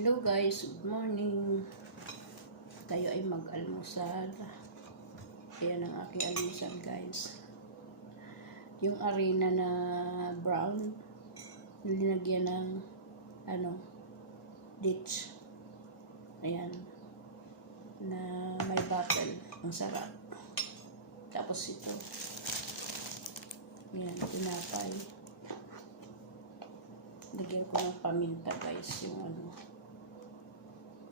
Hello guys, good morning. Tayo ay mag-almusal. Ayan ang aking almusal guys. Yung arena na brown, linagyan ng ditch. Ayan. Na may bottle. Ang sarap. Tapos ito. Ayan, tinapay. Lagyan ko ng paminta guys, yung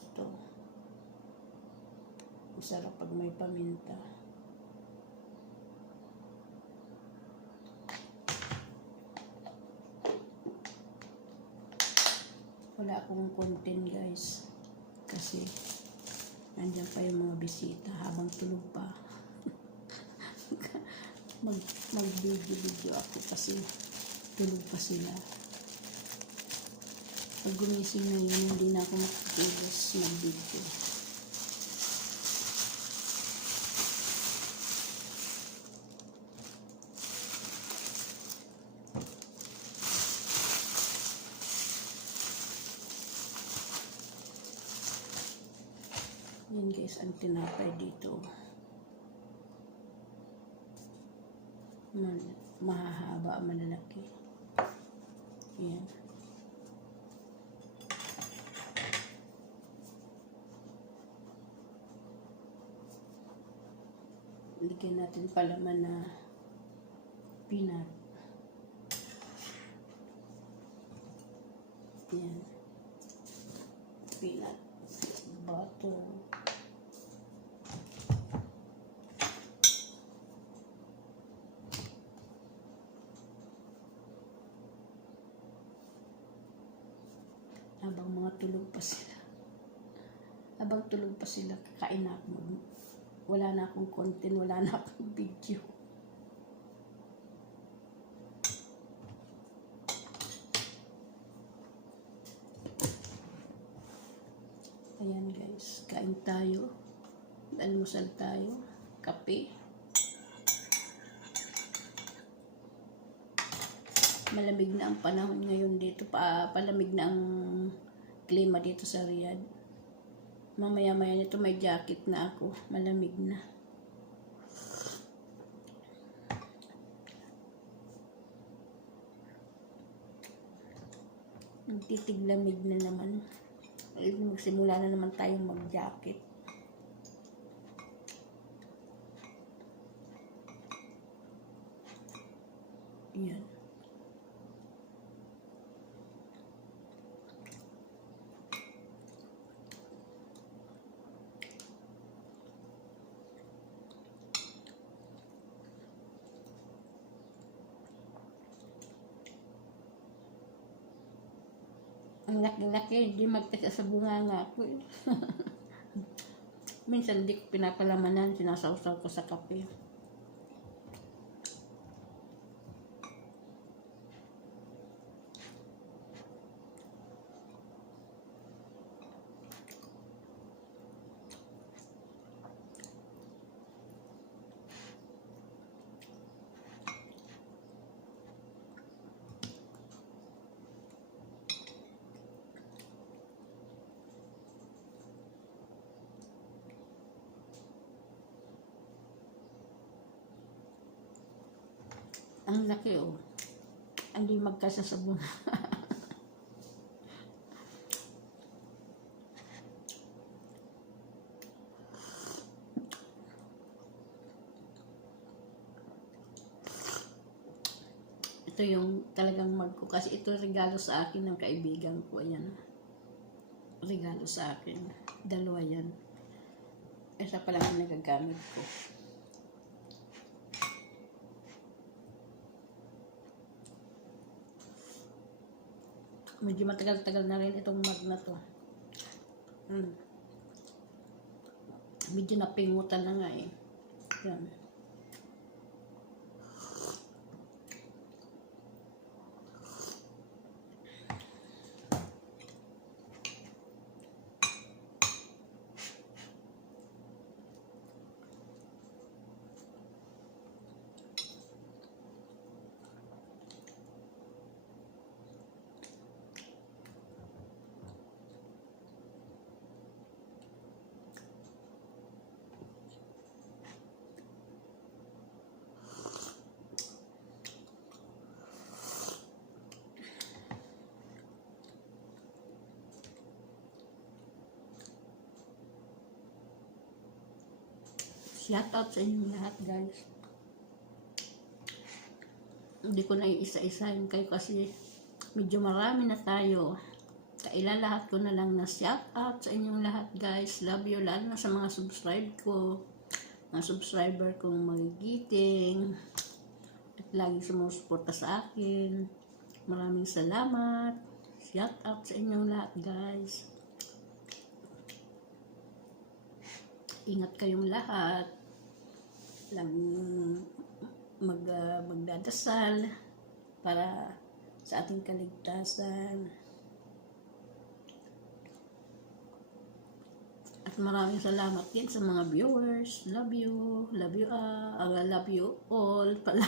ito. Masarap pag may paminta. Wala akong content guys. Kasi nandiyan pa yung mga bisita habang tulog pa. Mag-video ako kasi tulog pa sila. Pag gumising na yun, hindi na ako makatulos mag-video. Yan guys, ang tinapay dito. Mahahaba, malalaki. Yan. Lagyan natin palaman na peanut. Yan. Peanut. Butter. Habang mga tulog pa sila. Habang tulog pa sila, kakain na ako. Wala na akong content, wala na akong video. Ayan guys, kain tayo. Almusal tayo. Kape. Malamig na ang panahon ngayon dito. Palamig na ang klima dito sa Riyadh. Mamaya-maya nito may jacket na ako. Malamig na. Nagtitiglamig na naman. Magsimula na naman tayong mag-jacket. Yan. Ang laki-laki, hindi magtasa sa bunganga ko. Minsan di ko pinapalamanan, sinasawsaw ko sa kape. Ang laki oh. Hindi magkasasabong. Ito yung talagang kasi ito regalo sa akin ng kaibigan ko. Ayan. Regalo sa akin. Dalawa yan. Isa pa lang ang nagagamit ko. Medyo matagal-tagal na rin itong mug na to. Medyo napingutan na nga eh. Yan. Shout out sa inyong lahat, guys. Hindi ko na iisa-isahin kayo kasi medyo marami na tayo. Kailalahat ko na lang na shout out sa inyong lahat, guys. Love you, lalo na sa mga mga subscriber kong magigiting at lagi sumusuporta sa akin. Maraming salamat. Shout out sa inyong lahat, guys. Ingat kayong lahat. Laging magdadasal para sa ating kaligtasan. At maraming salamat din sa mga viewers. Love you. Love you, love you all pala.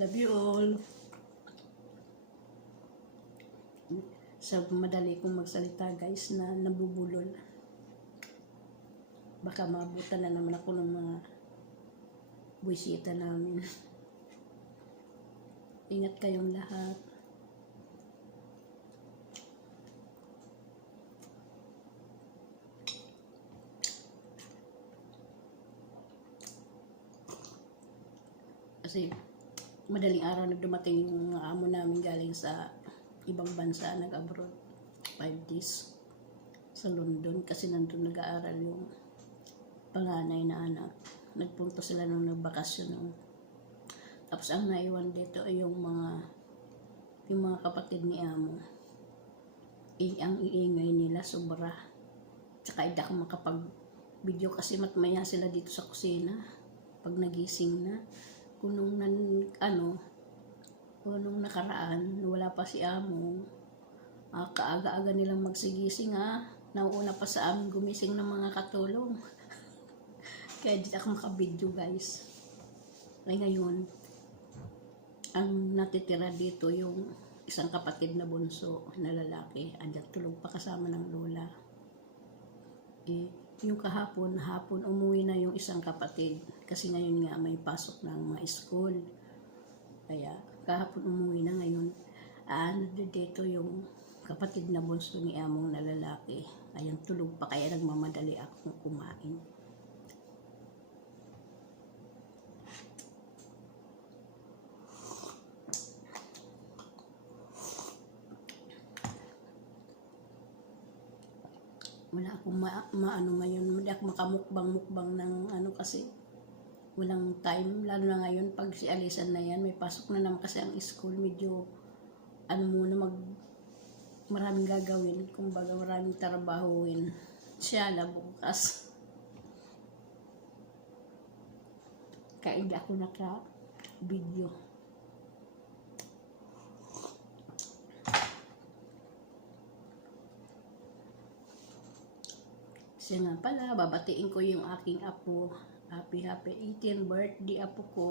Love you all. Sa madali kong magsalita, guys, na nabubulol. Baka mabutan na naman ako ng mga buwisita namin. Ingat kayong lahat. Kasi madaling araw na dumating yung mga amo namin galing sa ibang bansa, nag-abroad 5 days sa London kasi nandun nag-aaral yung panganay na anak. Nagpunta sila nung nagbakasyon nung. Tapos ang naiwan dito ay yung mga kapatid ni amo. Ang iingay nila sobra. Tsaka hindi ako makapag-video kasi matmaya sila dito sa kusina pag nagising na. Kung nung nakaraan, wala pa si amo, kaaga-aga nilang magsigising nauuna pa sa amin gumising ng mga katulong. Kaya di ako makabidyo, guys. Ay ngayon, ang natitira dito yung isang kapatid na bunso na lalaki. Andyan tulog pa kasama ng lola. Yung hapon umuwi na yung isang kapatid. Kasi ngayon nga may pasok ng mga school. Kaya kahapon umuwi na ngayon. Dito yung kapatid na bunso ni among na lalaki. Ayan, tulog pa kaya nagmamadali akong kumain. Wala akong maano ngayon, hindi ako makamukbang ng kasi walang time, lalo na ngayon pag si Alisan na yan, may pasok na naman kasi ang school, medyo muna maraming gagawin, kumbaga maraming trabahuin siya na bukas. Kaya hindi ako naka-video. Siya nga pala, babatiin ko yung aking apo. Happy 18th birthday apo ko.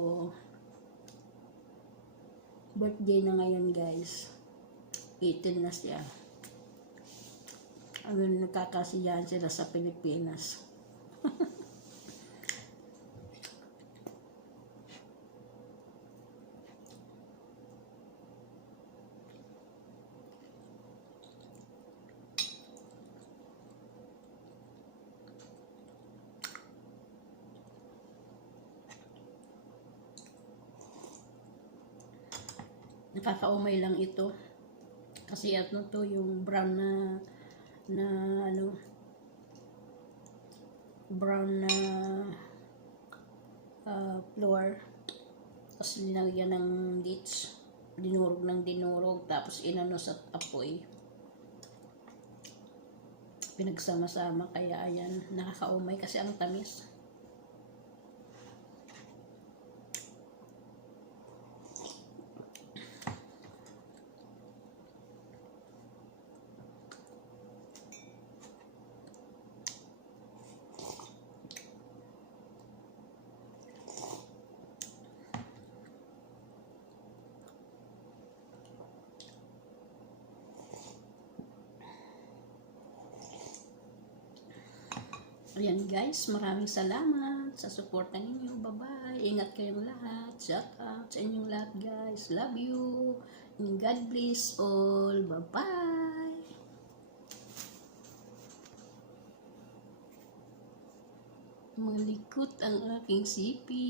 Birthday na ngayon, guys. 18 na siya. Nagkakasiyahan sila sa Pilipinas. Nakakaumay lang ito kasi to yung brown flour, tapos linagyan ng dates, dinurog tapos inano sa apoy, pinagsama-sama, kaya ayan, nakakaumay kasi ang tamis. Ayan, guys, maraming salamat sa suporta ninyo. Bye-bye. Ingat kayong lahat. Shout out sa inyong lahat, guys. Love you. And God bless all. Bye-bye. Malikot ang aking sipi.